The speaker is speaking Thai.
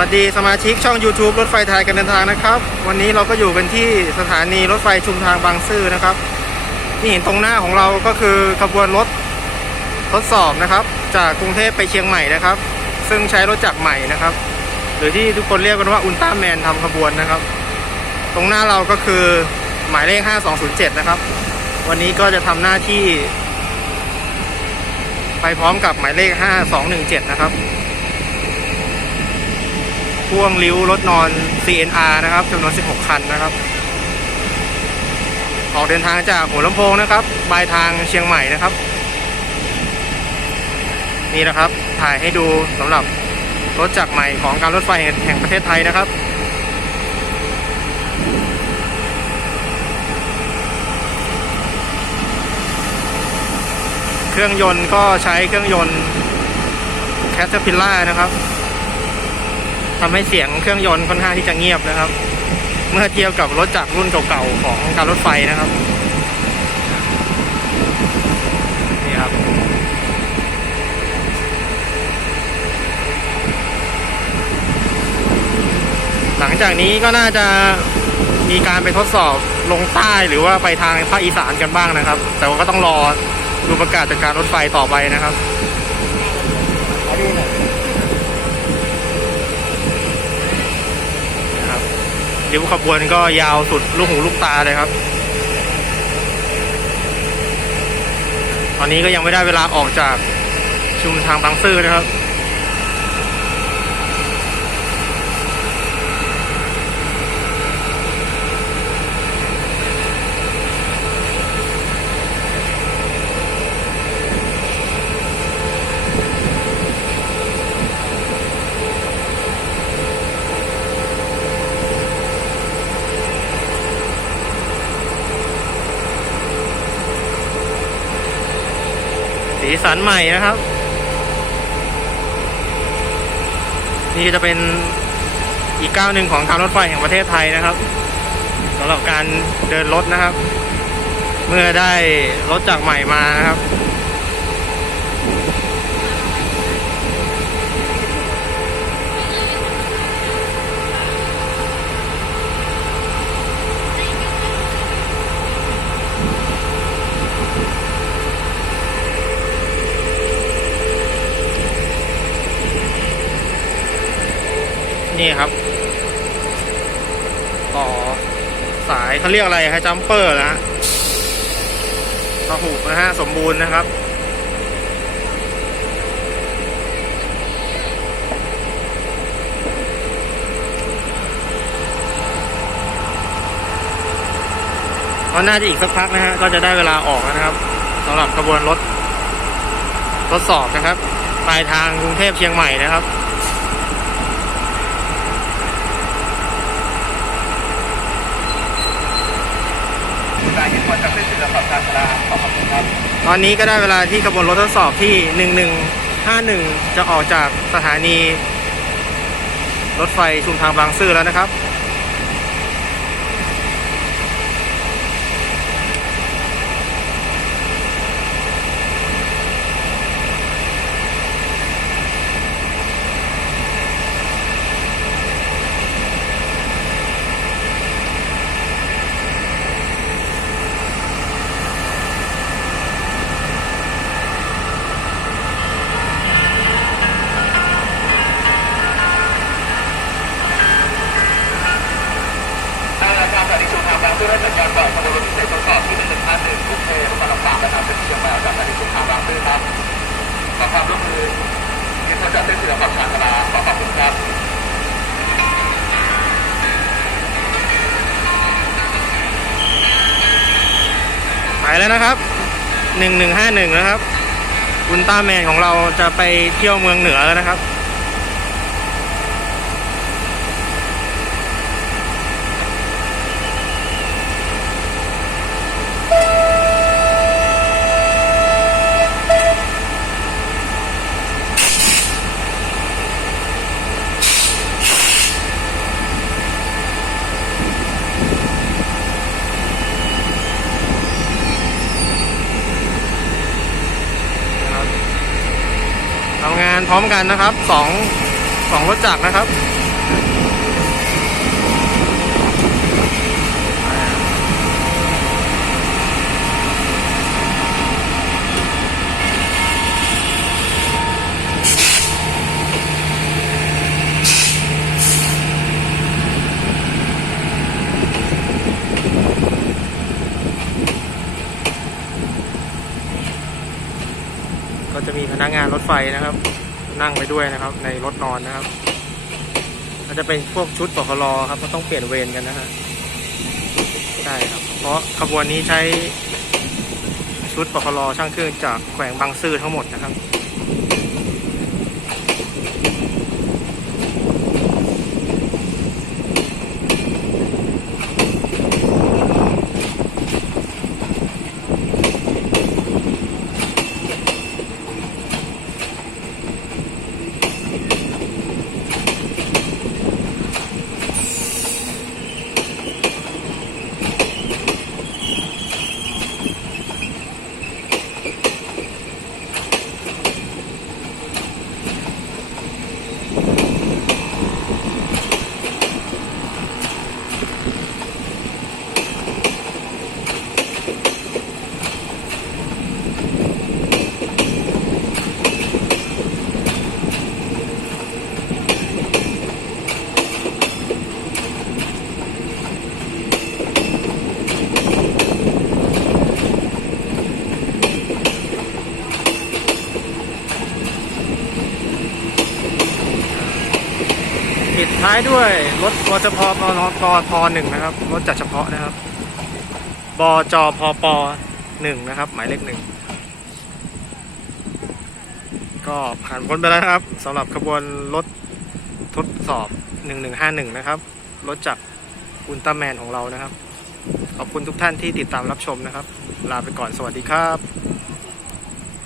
วัสดีสมาชิกช่อง YouTube รถไฟไทยการเดินทางนะครับ วันนี้เราก็อยู่กันที่สถานีรถไฟชุมทางบางซื่อนะครับที่เห็นตรงหน้าของเราก็คือขบวนรถทดสอบนะครับ จากกรุงเทพไปเชียงใหม่นะครับ ซึ่งใช้รถจักรใหม่นะครับ หรือที่ทุกคนเรียกกันว่าอุลตร้าแมนทำขบวนนะครับ ตรงหน้าเราก็คือหมายเลข 5207 นะครับ วันนี้ก็จะทำหน้าที่ ไปพร้อมกับหมายเลข 5217 นะครับ พ่วงริ้วรถนอน CNR นะครับจำนวน 16 คันนะครับ ออกเดินทางจากหัวลำโพงนะครับปลายทางเชียงใหม่นะครับ นี่นะครับ ถ่ายให้ดูสำหรับรถจักรใหม่ของการรถไฟแห่งประเทศไทยนะครับเครื่องยนต์ก็ใช้เครื่องยนต์ Caterpillar นะครับ ทำให้เสียงเครื่องยนต์ค่อนข้างที่จะเงียบนะครับ เมื่อเทียบกับรถจักรรุ่นเก่าๆของการรถไฟนะครับนี่ครับหลังจากนี้ก็น่าจะมีการไปทดสอบลงใต้หรือว่าไปทางภาคอีสานกันบ้างนะครับ แต่ว่าก็ต้องรอดูประกาศจากการรถไฟต่อไปนะครับ ริ้วขบวนก็ยาวสุดลูกหูลูกตาเลยครับ ตอนนี้ก็ยังไม่ได้เวลาออกจากชุมทางบางซื่อนะครับานใหม่นะครับ นี่จะเป็นอีกก้าวหนึ่งของทางรถไฟแห่งประเทศไทยนะครับสำหรับการเดินรถนะครับ เมื่อได้รถจากใหม่มานะครับ นี่ครับต่อสายเขาเรียกอะไรฮะจัมเปอร์นะฮะกระหูกนะฮะ สมบูรณ์นะครับ ก็น่าจะอีกสักพักนะฮะ ก็จะได้เวลาออกนะครับสำหรับกระบวนรถทดสอบนะครับ ปลายทางกรุงเทพเชียงใหม่นะครับ การยึดวัน จากเป็นศิลปะการจราขอบคุณครับตอนนี้ก็ได้เวลาที่ขบวนรถทดสอบที่ 1151 จะออกจากสถานี รถไฟชุมทางบางซื่อแล้วนะครับ ที่ชุมทางบางซื่อได้จัดการปล่อยขบวนรถพิเศษทดสอบที่1151กรุงเทพมหานครนะครับเป็นเชียงใหม่จากสถานีชุมทาบางซื่อครับขอความร่วมมือยึดวันจากเส้นศิลปะการจราขอขอบคุณครับไปแล้วนะครับ1151 นะครับอุลตร้าแมนของเราจะไปเที่ยวเมืองเหนือแล้วนะครับานพร้อมกันนะครับสองสองรถจักรนะครับก็จะมีพนักงานรถไฟนะครับ นั่งไปด้วยนะครับ ในรถนอนนะครับก็จะเป็นพวกชุดปคลอครับก็ต้องเปลี่ยนเวรกันนะฮะใช่ครับ เพราะขบวนนี้ใช้ชุดปคลอช่างเครื่องจากแขวงบางซื่อทั้งหมดนะครับ ปิดท้ายด้วยรถบจพปนกพหนึ่งนะครับ รถจัดเฉพาะนะครับบจพปหนึ่งนะครับ หมายเลขหนึ่งก็ผ่านพ้นไปแล้วครับสำหรับขบวนรถทดสอบ 1151 นะครับ รถจากอุลตร้าแมนของเรานะครับ ขอบคุณทุกท่านที่ติดตามรับชมนะครับ ลาไปก่อนสวัสดีครับ